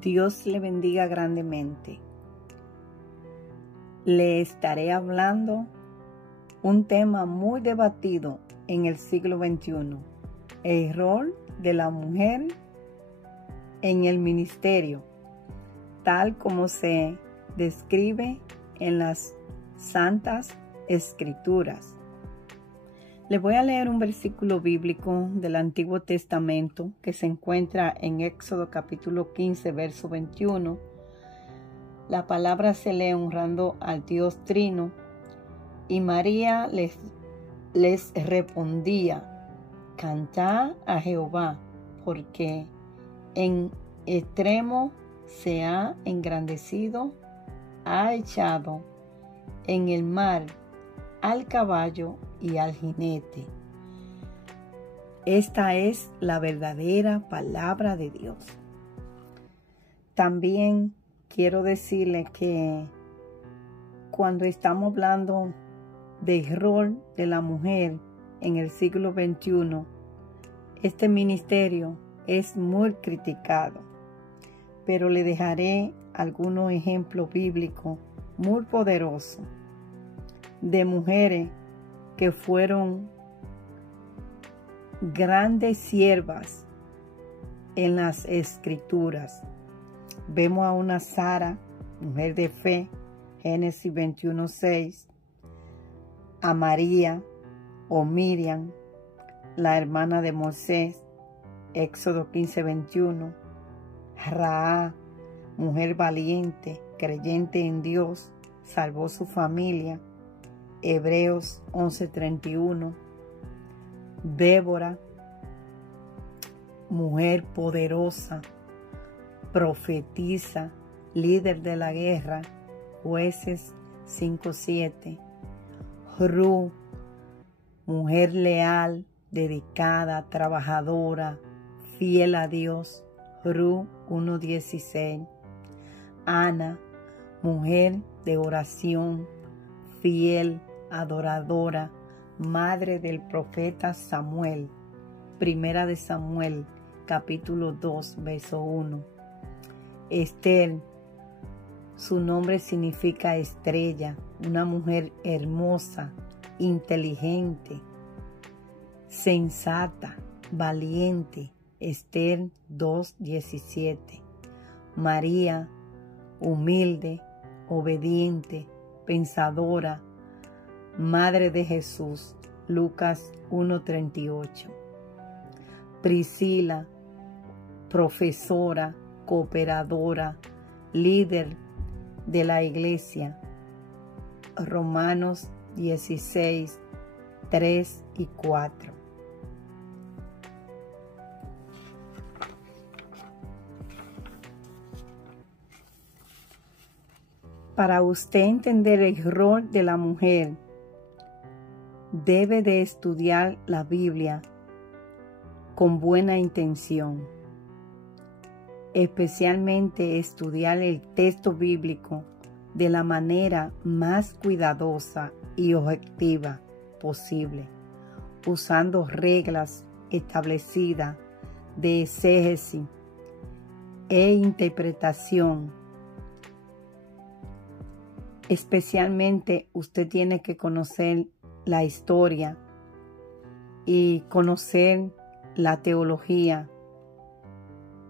Dios le bendiga grandemente. Le estaré hablando un tema muy debatido en el siglo XXI, el rol de la mujer en el ministerio, tal como se describe en las Santas Escrituras. Le voy a leer un versículo bíblico del Antiguo Testamento que se encuentra en Éxodo capítulo 15, verso 21. La palabra se lee honrando al Dios Trino, y María les respondía: cantad a Jehová, porque en extremo se ha engrandecido, ha echado en el mar al caballo y al jinete. Esta es la verdadera palabra de Dios. También quiero decirle que cuando estamos hablando del rol de la mujer en el siglo XXI, este ministerio es muy criticado, pero le dejaré algunos ejemplos bíblicos muy poderosos de mujeres que fueron grandes siervas en las Escrituras. Vemos a una Sara, mujer de fe, Génesis 21:6, a María o Miriam, la hermana de Moisés, Éxodo 15:21, Rahab, mujer valiente, creyente en Dios, salvó su familia, Hebreos 11:31, Débora, mujer poderosa, profetiza, líder de la guerra, Jueces 5:7, Ruth, mujer leal, dedicada, trabajadora, fiel a Dios, Ruth 1:16, Ana, mujer de oración, fiel, adoradora, madre del profeta Samuel, Primera de Samuel, capítulo 2, verso 1. Esther, su nombre significa estrella, una mujer hermosa, inteligente, sensata, valiente, Esther 2:17. María, humilde, obediente, pensadora, madre de Jesús, Lucas 1:38. Priscila, profesora, cooperadora, líder de la iglesia, Romanos 16, 3 y 4. Para usted entender el rol de la mujer, debe de estudiar la Biblia con buena intención, especialmente estudiar el texto bíblico de la manera más cuidadosa y objetiva posible, usando reglas establecidas de exégesis e interpretación. Especialmente usted tiene que conocer la historia y conocer la teología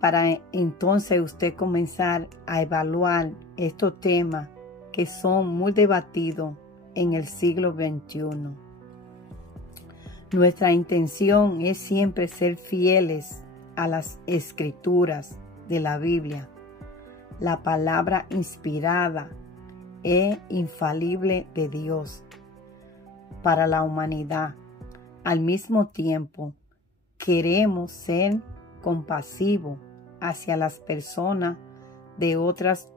para entonces usted comenzar a evaluar estos temas que son muy debatidos en el siglo XXI. Nuestra intención es siempre ser fieles a las Escrituras de la Biblia, la palabra inspirada e infalible de Dios para la humanidad. Al mismo tiempo, queremos ser compasivos hacia las personas de otras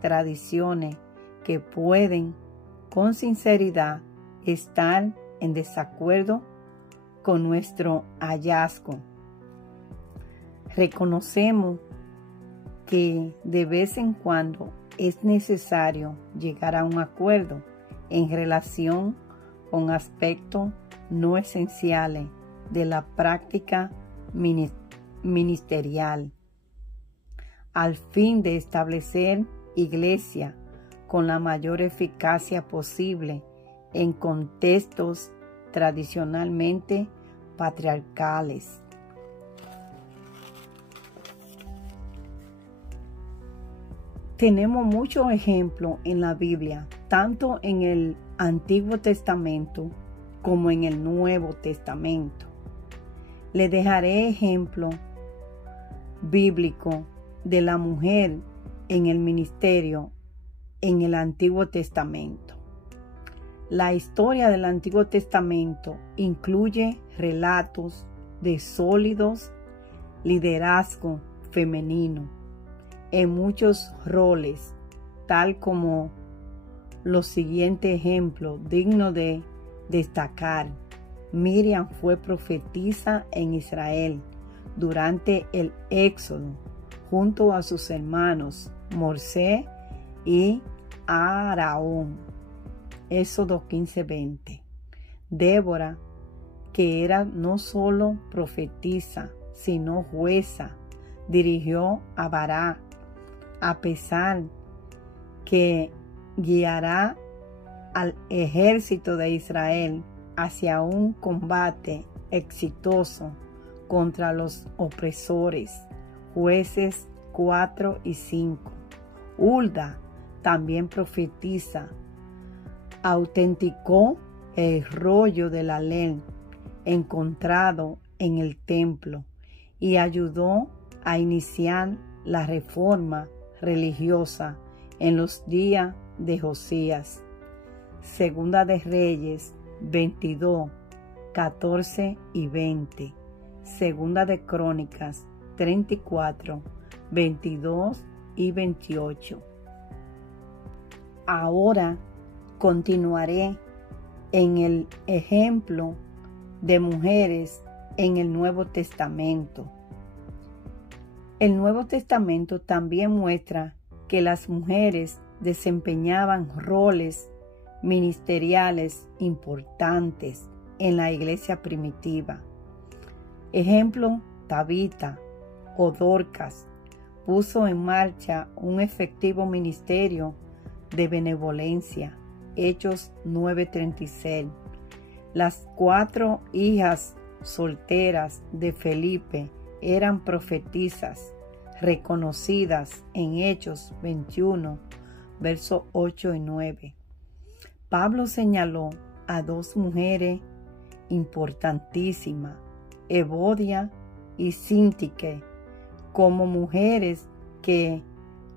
tradiciones que pueden, con sinceridad, estar en desacuerdo con nuestro hallazgo. Reconocemos que de vez en cuando es necesario llegar a un acuerdo en relación con aspectos no esenciales de la práctica ministerial. al fin de establecer iglesia con la mayor eficacia posible en contextos tradicionalmente patriarcales. Tenemos muchos ejemplos en la Biblia, tanto en el Antiguo Testamento como en el Nuevo Testamento. Le dejaré ejemplo bíblico de la mujer en el ministerio en el Antiguo Testamento. La historia del Antiguo Testamento incluye relatos de sólidos liderazgo femenino en muchos roles, tal como los siguientes ejemplos dignos de destacar. Miriam fue profetisa en Israel durante el Éxodo, junto a sus hermanos Moisés y Aarón. Éxodo 15:20. Débora, que era no solo profetisa, sino jueza, dirigió a Barak, a pesar que guiará al ejército de Israel hacia un combate exitoso contra los opresores. Jueces 4 y 5. Hulda también profetiza, autenticó el rollo de la ley encontrado en el templo y ayudó a iniciar la reforma religiosa en los días de Josías. Segunda de Reyes 22, 14 y 20. Segunda de Crónicas 34, 22 y 28. Ahora continuaré en el ejemplo de mujeres en el Nuevo Testamento. El Nuevo Testamento también muestra que las mujeres desempeñaban roles ministeriales importantes en la iglesia primitiva. Ejemplo, Tabita o Dorcas puso en marcha un efectivo ministerio de benevolencia. Hechos 9:36. Las 4 hijas solteras de Felipe eran profetisas reconocidas en Hechos 21, versos 8 y 9. Pablo señaló a 2 mujeres importantísimas, Evodia y Síntique, como mujeres que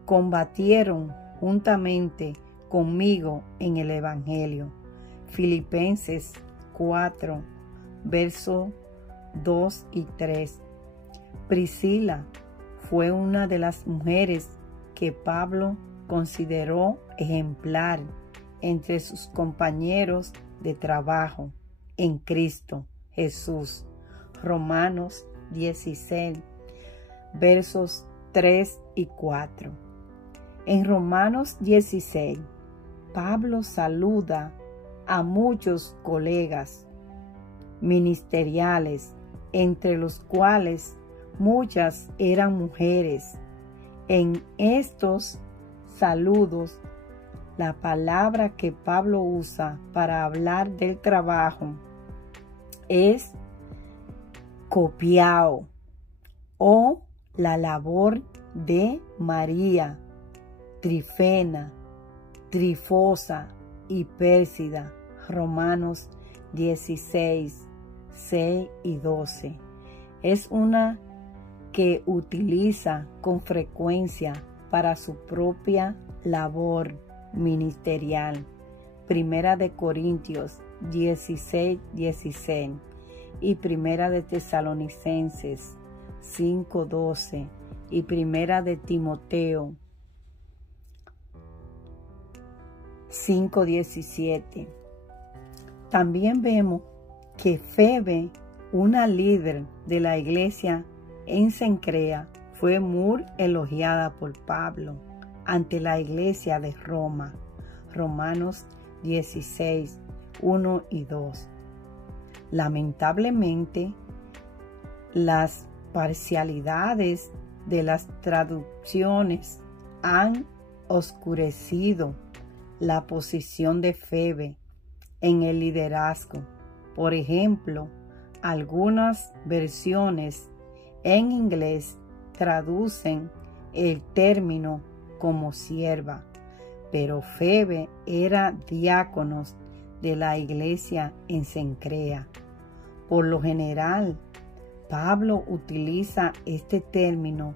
combatieron juntamente conmigo en el Evangelio. Filipenses 4, versos 2 y 3. Priscila fue una de las mujeres que Pablo consideró ejemplar entre sus compañeros de trabajo en Cristo Jesús. Romanos 16, versos 3 y 4. En Romanos 16, Pablo saluda a muchos colegas ministeriales, entre los cuales muchas eran mujeres. En estos saludos, la palabra que Pablo usa para hablar del trabajo es copiao o la labor de María, Trifena, Trifosa y Pérsida. Romanos 16, 6 y 12. Es una que utiliza con frecuencia para su propia labor ministerial. Primera de Corintios 16, 16 y Primera de Tesalonicenses 5, 12 y Primera de Timoteo 5, 17. También vemos que Febe, una líder de la iglesia en Cencrea, fue muy elogiada por Pablo ante la iglesia de Roma. Romanos 16, 1 y 2. Lamentablemente, las parcialidades de las traducciones han oscurecido la posición de Febe en el liderazgo. Por ejemplo, algunas versiones en inglés traducen el término como sierva, pero Febe era diácono de la iglesia en Cencrea. Por lo general, Pablo utiliza este término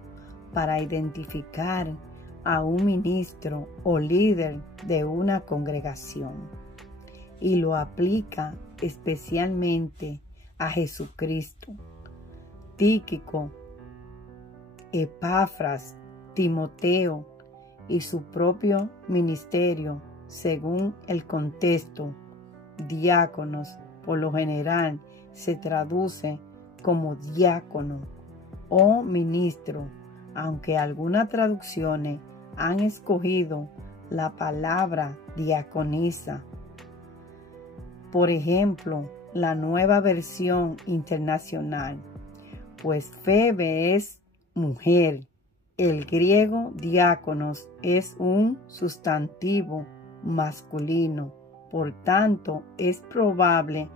para identificar a un ministro o líder de una congregación y lo aplica especialmente a Jesucristo, Tíquico, Epafras, Timoteo y su propio ministerio según el contexto. Diáconos por lo general se traduce como diácono o ministro, aunque algunas traducciones han escogido la palabra diaconisa. Por ejemplo, la Nueva Versión Internacional, pues Febe es mujer. El griego diáconos es un sustantivo masculino, por tanto es probable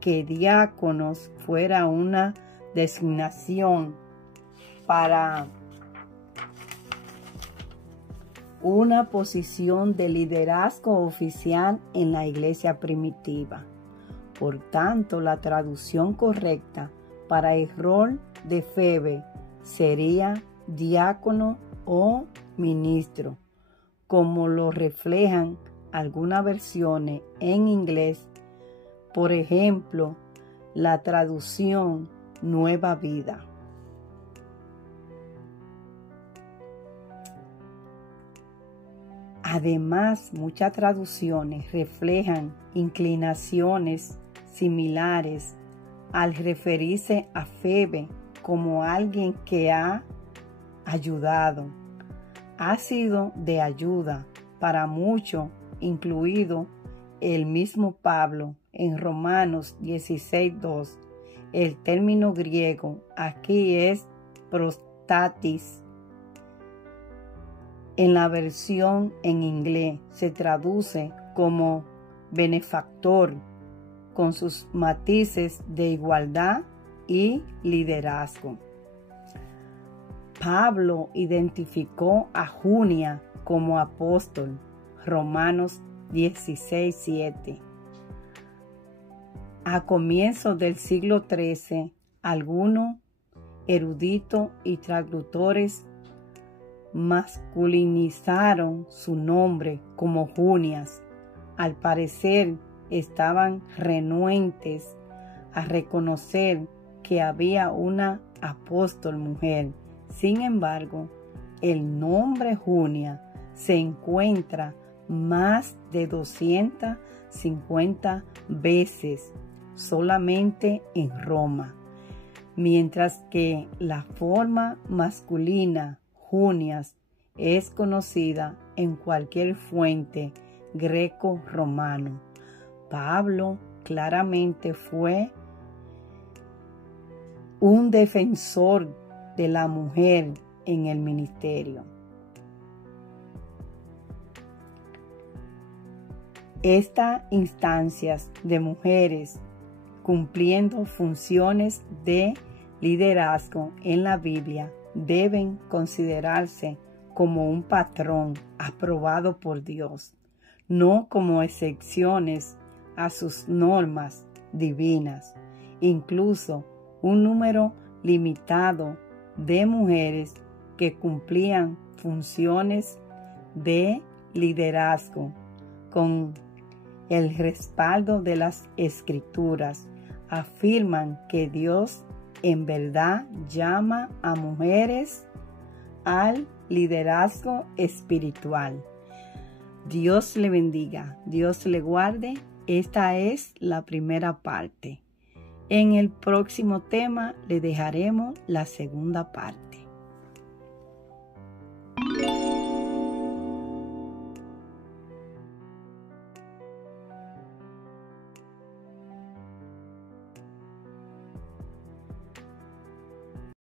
que diáconos fuera una designación para una posición de liderazgo oficial en la iglesia primitiva. Por tanto, la traducción correcta para el rol de Febe sería diácono o ministro, como lo reflejan algunas versiones en inglés. Por ejemplo, la traducción Nueva Vida. Además, muchas traducciones reflejan inclinaciones similares al referirse a Febe como alguien que ha ayudado. Ha sido de ayuda para muchos, incluido el mismo Pablo en Romanos 16:2. El término griego aquí es prostatis. En la versión en inglés se traduce como benefactor, con sus matices de igualdad y liderazgo. Pablo identificó a Junia como apóstol, Romanos 16:7. A comienzos del siglo XIII, algunos eruditos y traductores masculinizaron su nombre como Junias. Al parecer, estaban renuentes a reconocer que había una apóstol mujer. Sin embargo, el nombre Junia se encuentra más de 250 veces solamente en Roma, mientras que la forma masculina Junias es conocida en cualquier fuente greco-romano. Pablo claramente fue un defensor de la mujer en el ministerio. Estas instancias de mujeres cumpliendo funciones de liderazgo en la Biblia deben considerarse como un patrón aprobado por Dios, no como excepciones a sus normas divinas. Incluso un número limitado de mujeres que cumplían funciones de liderazgo con el respaldo de las Escrituras afirman que Dios en verdad llama a mujeres al liderazgo espiritual. Dios le bendiga, Dios le guarde. Esta es la primera parte. En el próximo tema le dejaremos la segunda parte.